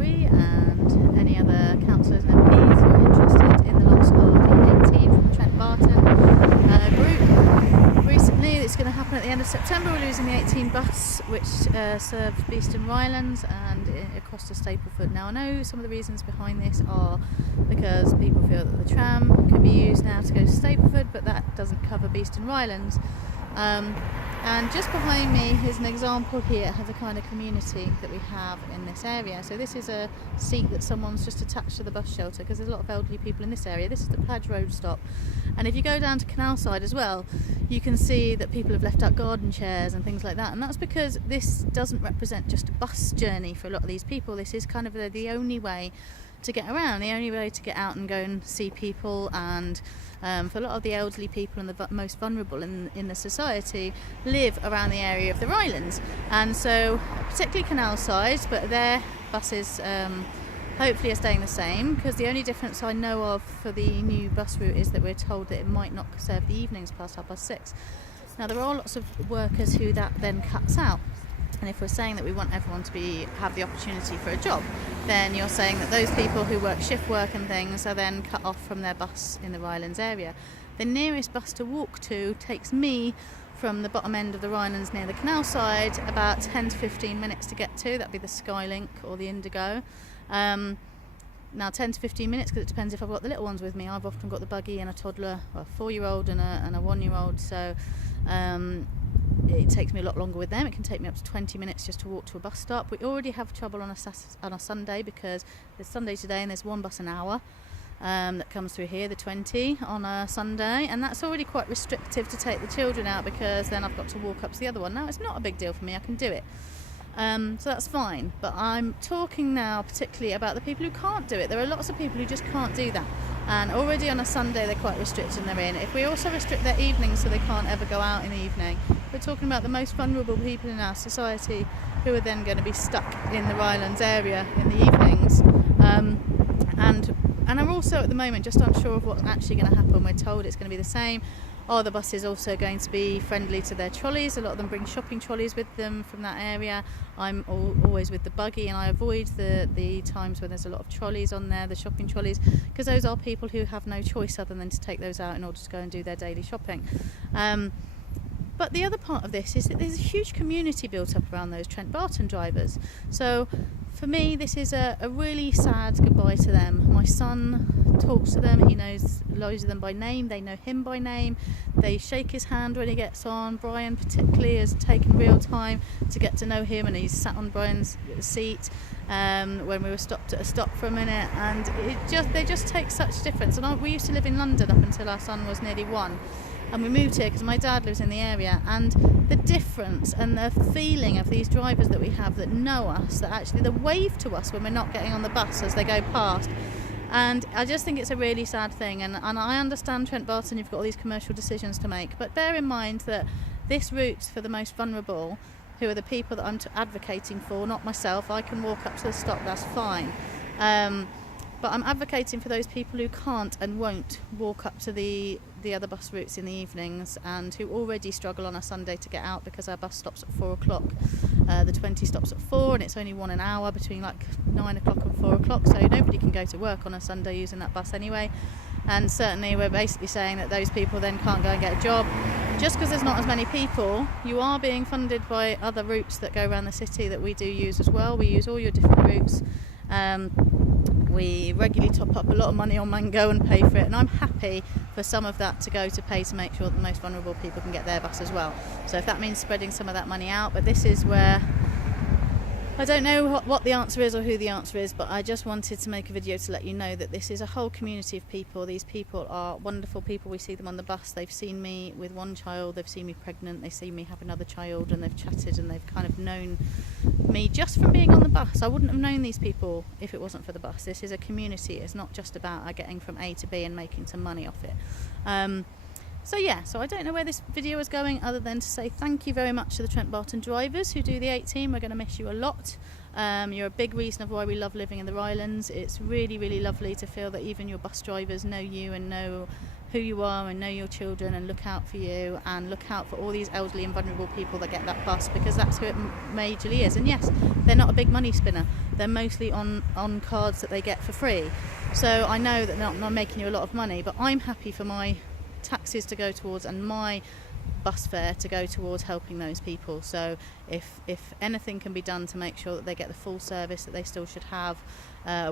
Library and any other councillors and MPs who are interested in the loss of the 18 from the Trentbarton group. Recently, it's going to happen at the end of September. We're losing the 18 bus which served Beeston Rylands and across to Stapleford. Now I know some of the reasons behind this are because people feel that the tram can be used now to go to Stapleford, but that doesn't cover Beeston Rylands. And just behind me is an example here of the kind of community that we have in this area. So this is a seat that someone's just attached to the bus shelter because there's a lot of elderly people in this area. This is the Padge Road stop. And if you go down to Canal Side as well, you can see that people have left out garden chairs and things like that. And that's because this doesn't represent just a bus journey for a lot of these people. This is kind of the only way to get around, the only way to get out and go and see people, and for a lot of the elderly people and the most vulnerable in the society live around the area of the Rylands, and so particularly Canal Side, but their buses hopefully are staying the same, because the only difference I know of for the new bus route is that we're told that it might not serve the evenings past 6:30. Now there are lots of workers who that then cuts out. And if we're saying that we want everyone to have the opportunity for a job, then you're saying that those people who work shift work and things are then cut off from their bus in the Rylands area. The nearest bus to walk to takes me from the bottom end of the Rylands near the Canal Side about 10 to 15 minutes to get to. That'd be the Skylink or the Indigo. Now 10 to 15 minutes because it depends if I've got the little ones with me. I've often got the buggy and a toddler, a 4-year-old and a 1-year-old, so it takes me a lot longer with them. It can take me up to 20 minutes just to walk to a bus stop. We already have trouble on a Sunday because there's Sunday today and there's one bus an hour that comes through here, the 20 on a Sunday, and that's already quite restrictive to take the children out because then I've got to walk up to the other one. Now it's not a big deal for me, I can do it. So that's fine, but I'm talking now particularly about the people who can't do it. There are lots of people who just can't do that, and already on a Sunday they're quite restricted and they're in. If we also restrict their evenings so they can't ever go out in the evening, we're talking about the most vulnerable people in our society who are then going to be stuck in the Rylands area in the evenings. And I'm also at the moment just unsure of what's actually going to happen. We're told it's going to be the same. Are the buses also going to be friendly to their trolleys? A lot of them bring shopping trolleys with them from that area. I'm always with the buggy, and I avoid the times when there's a lot of trolleys on there, the shopping trolleys, because those are people who have no choice other than to take those out in order to go and do their daily shopping. But the other part of this is that there's a huge community built up around those Trentbarton drivers. So for me, this is a really sad goodbye to them. My son talks to them, he knows loads of them by name, they know him by name, they shake his hand when he gets on. Brian particularly has taken real time to get to know him, and he's sat on Brian's seat when we were stopped at a stop for a minute, and they just take such difference. And we used to live in London up until our son was nearly 1. And we moved here because my dad lives in the area, and the difference and the feeling of these drivers that we have that know us, that actually they wave to us when we're not getting on the bus as they go past. And I just think it's a really sad thing, and I understand Trentbarton, you've got all these commercial decisions to make, but bear in mind that this route for the most vulnerable, who are the people that I'm advocating for, not myself. I can walk up to the stop, that's fine. But I'm advocating for those people who can't and won't walk up to the other bus routes in the evenings, and who already struggle on a Sunday to get out because our bus stops at 4 o'clock. The 20 stops at 4, and it's only an hour between like 9 o'clock and 4 o'clock, so nobody can go to work on a Sunday using that bus anyway. And certainly we're basically saying that those people then can't go and get a job. Just because there's not as many people, you are being funded by other routes that go around the city that we do use as well. We use all your different routes. We regularly top up a lot of money on Mango and pay for it, and I'm happy for some of that to go to pay to make sure that the most vulnerable people can get their bus as well. So if that means spreading some of that money out, but this is where I don't know what the answer is or who the answer is, but I just wanted to make a video to let you know that this is a whole community of people. These people are wonderful people. We see them on the bus. They've seen me with one child, they've seen me pregnant, they see me have another child, and they've chatted and they've kind of known me just from being on the bus. I wouldn't have known these people if it wasn't for the bus. This is a community. It's not just about getting from A to B and making some money off it. So I don't know where this video is going other than to say thank you very much to the Trentbarton drivers who do the 18. We're going to miss you a lot. You're a big reason of why we love living in the Rylands. It's really, really lovely to feel that even your bus drivers know you and know who you are and know your children and look out for you and look out for all these elderly and vulnerable people that get that bus, because that's who it majorly is. And yes, they're not a big money spinner, they're mostly on cards that they get for free. So I know that they're not making you a lot of money, but I'm happy for my taxes to go towards and my bus fare to go towards helping those people. So if anything can be done to make sure that they get the full service that they still should have,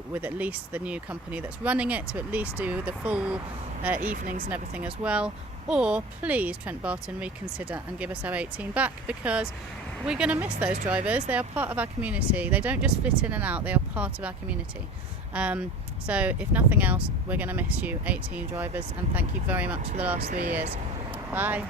with at least the new company that's running it to at least do the full evenings and everything as well, or please Trentbarton reconsider and give us our 18 back, because we're going to miss those drivers. They are part of our community. They don't just flit in and out, they are part of our community. So if nothing else, we're going to miss you 18 drivers, and thank you very much for the last 3 years. Bye.